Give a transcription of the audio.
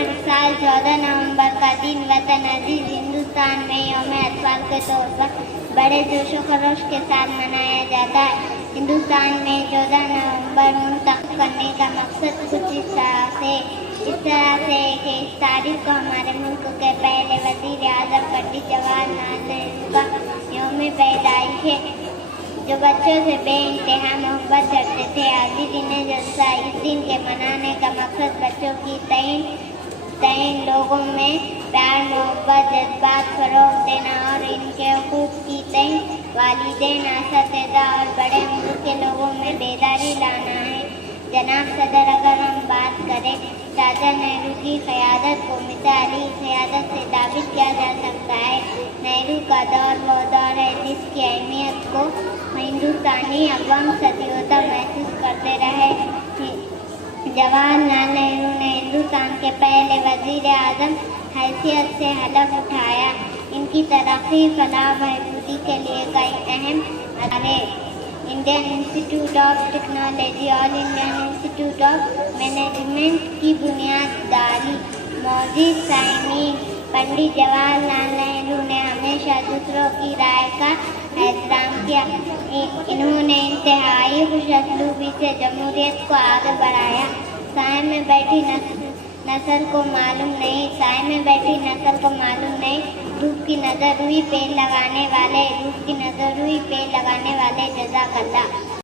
हर साल 14 नवंबर का दिन वतन अजीज हिंदुस्तान में यौम अतफाल के तौर पर बड़े जोश व खरोश के साथ मनाया जाता है। हिंदुस्तान में 14 नवंबर मुंतखब करने का मकसद कुछ इस तरह से कि इस तारीख को हमारे मुल्क के पहले वज़ीर आज़म पंडित जवाहरलाल नेहरू का यौम पैदाइश है, जो बच्चों से बे इंतहा मोहब्बत करते थे। आदि दिन जलसा इस दिन के मनाने का मकसद बच्चों की तईन लोगों में प्यार मोहब्बत जज्बात फरोग देना और इनके हुकूक की तईन वालिदैन असतिज़ा और बड़े उम्र के लोगों में बेदारी लाना है। जनाब सदर, अगर हम बात करें चाचा नेहरू की क़यादत को मिसाली क़यादत से साबित किया जा सकता है। नेहरू का दौर वो दौर है जिसकी अहमियत को हिंदुस्तानी अवाम सदियों तक महसूस करते रहे। जवाहरलाल नेहरू ने हिंदुस्तान के पहले वज़ीर आज़म हैसियत से हलफ उठाया। इनकी तरक्की फलाह बहबूदी के लिए कई अहम अदारे Indian Institute of Technology, All Indian Institute of Management की बुनियाद डाली। मौजूद साइमीन, पंडित जवाहरलाल नेहरू ने हमेशा दूसरों की राय का एहतराम किया। इन्होंने इंतहाई खुशअस्लूबी से जमहूरियत को आगे बढ़ाया। साए में बैठी नस्ल को मालूम नहीं, धूप की नजर हुई पेड़ लगाने वाले, जज़ाकल्लाह।